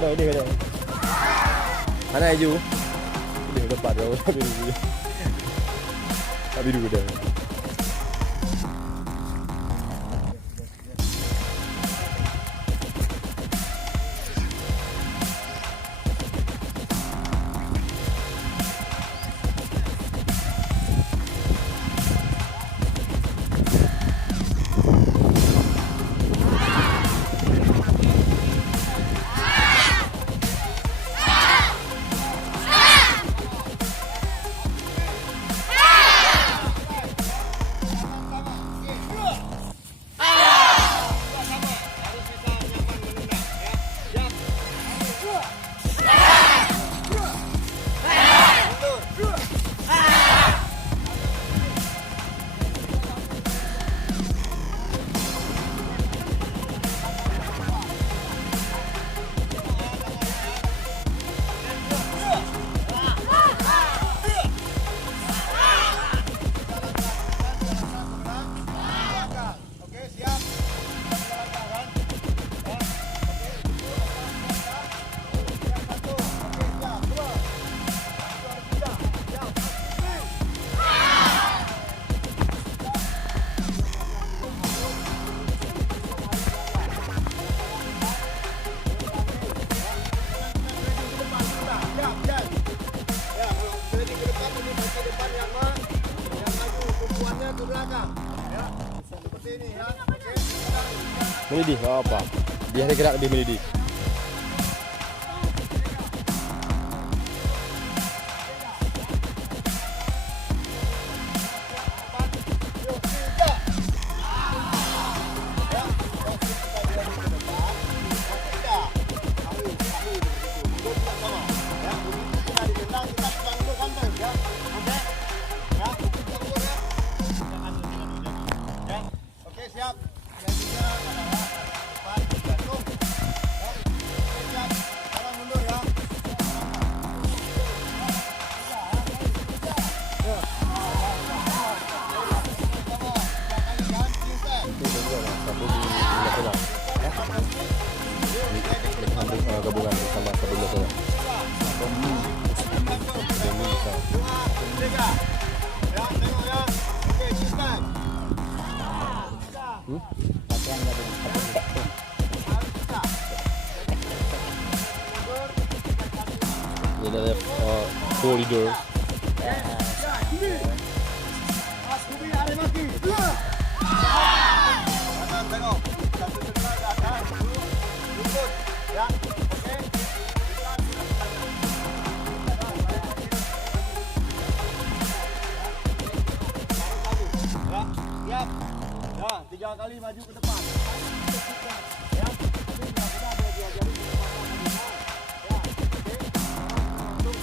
Ada ini ada. Mana Aju? Ini udah pada tapi dulu dah. Mendidih, nggak apa. Biar dia gerak lebih mendidih. Gabungan bersama sebelum saya. Ini ada koridor. Siap. Ya, 3 kali maju ke depan. Ya. Mudah-mudahan dia diajari ke depan lagi. Ya, oke. Untuk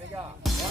Tiga. Ya.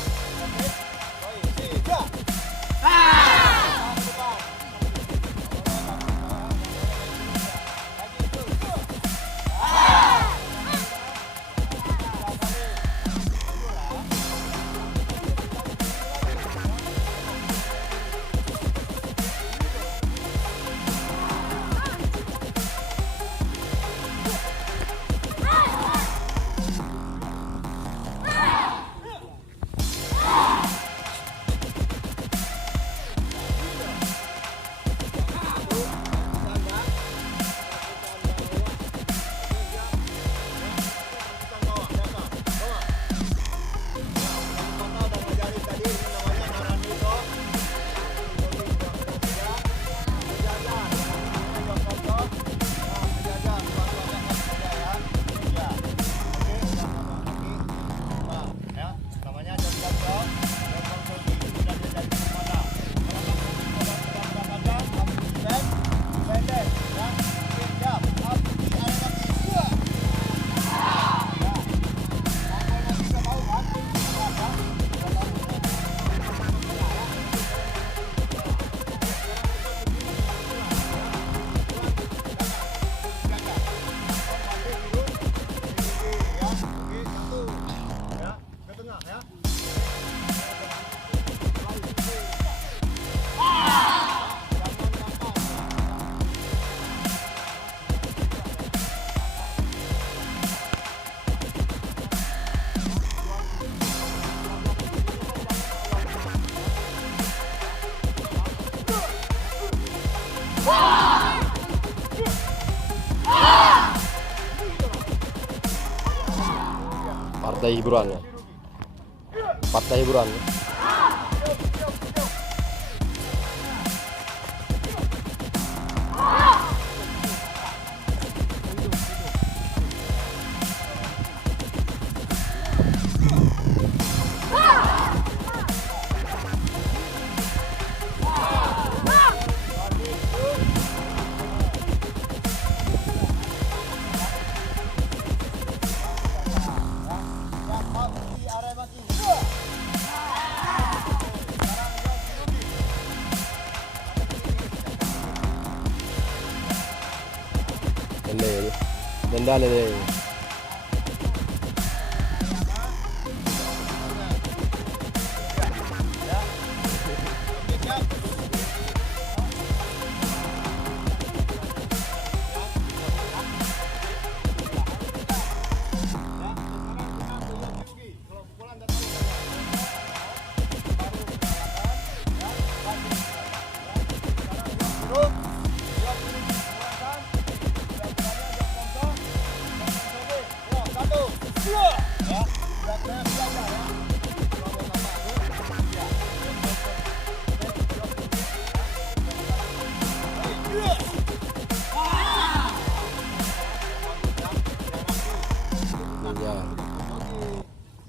Oke. Baik. Siap. Ke depan. Lagi terus. Partai hiburan ya. Partai hiburan ya. Denda deh.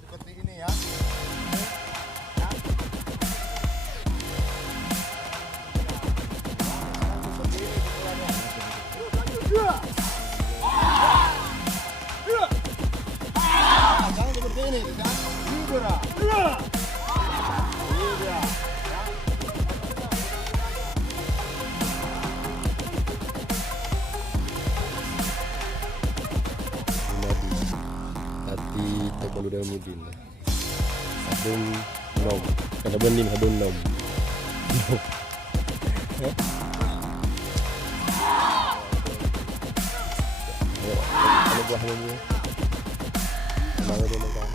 Seperti ini ya. Jangan seperti ini, jangan. Libera. Hati Tekaluda Mudin. Hadum nom. Kena benim hadum nom. Kalau buah ini. Mana dia nak?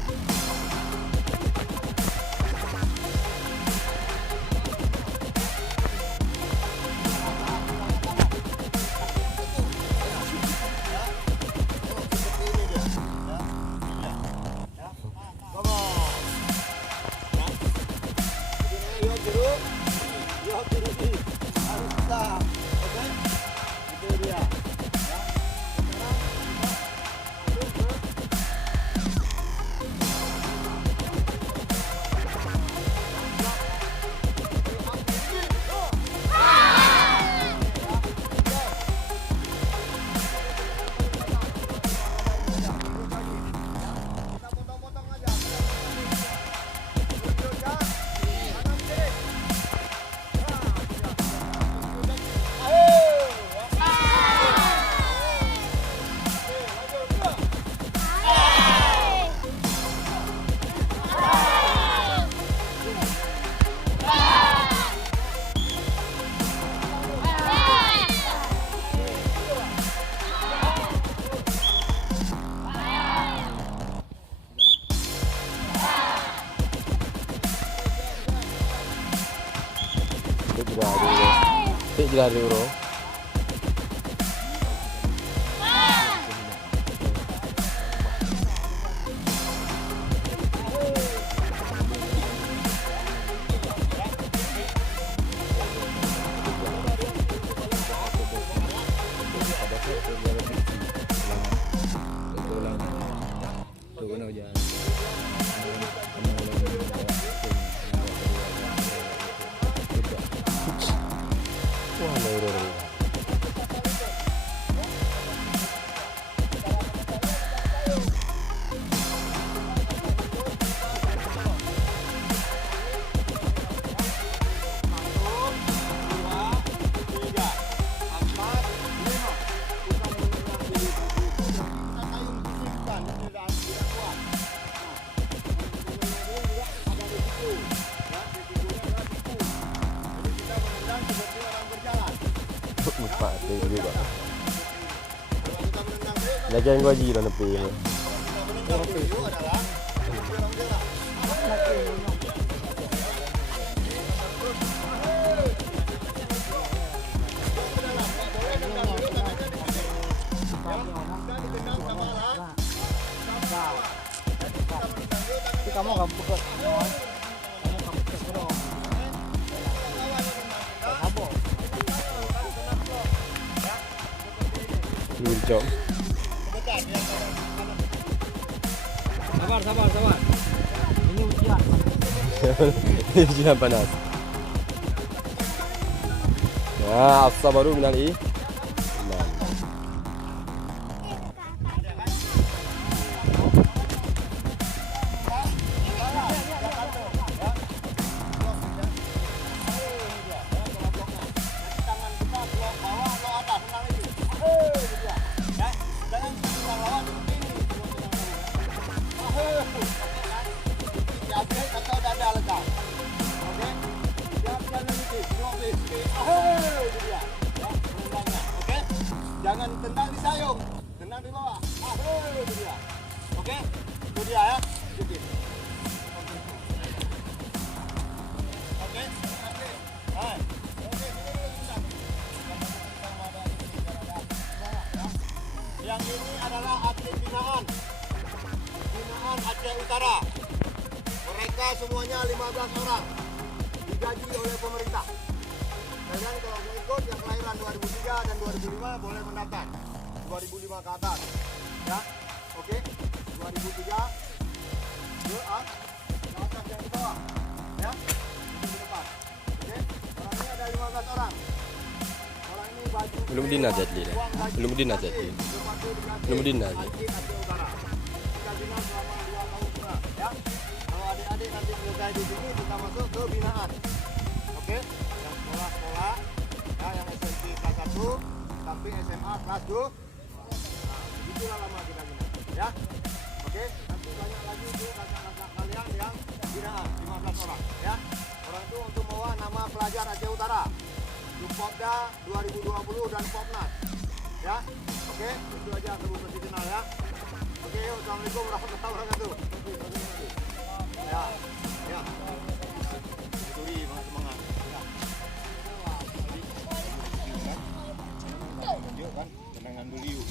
Ya, tik jelas bro. Wah, loro. Pak itu juga. Lagi gua ji nepi. Kamu enggak buka. Luncok. Sabar. Ini ujian. Ini ujian panas. Ya, as-sabru minal iman. Jangan tendang di sayung, tendang di bawah. Itu dia. Oke, itu dia ya. Oke. Hai. Yang ini adalah atlet binaan Aceh Utara. Mereka semuanya 15 orang digaji oleh pemerintah. Kalian kalau mau ikut yang kelahiran 2003 dan 2005 boleh mendaftar. 2005 ke atas. Ya. Oke. 2003 ke atas yang di bawah. Ya. Di depan. Oke. Orang ini ada 15 orang. Orang ini baju Belum dinajat dia. Belum dinajat dia. Belum dinajat. Aceh Utara. Kita bina selama 2 tahun setengah. Ya. Kalau adik-adik nanti selesai di sini kita masuk ke binaan. Oke. Sekolah-sekolah ya, yang SMP kelas 1 sampai SMA kelas 2. Nah, begitulah lama kita bina ya. Oke, nanti banyak lagi itu kakak-kakak kalian yang binaan 15 orang ya. Orang itu untuk membawa nama pelajar Aceh Utara Jupopda 2020 dan Popnas ya. Oke, itu aja sebelum kasih kenal ya. Oke, yuk, assalamualaikum warahmatullahi wabarakatuh. Ya, ya. Suri, semangat. Kan tenangan beliau.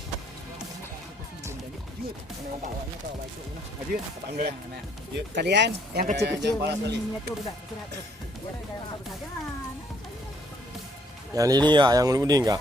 Kalian yang kecil-kecil yang miniatur udah istirahat terus. Yang ini ya, yang belum enggak.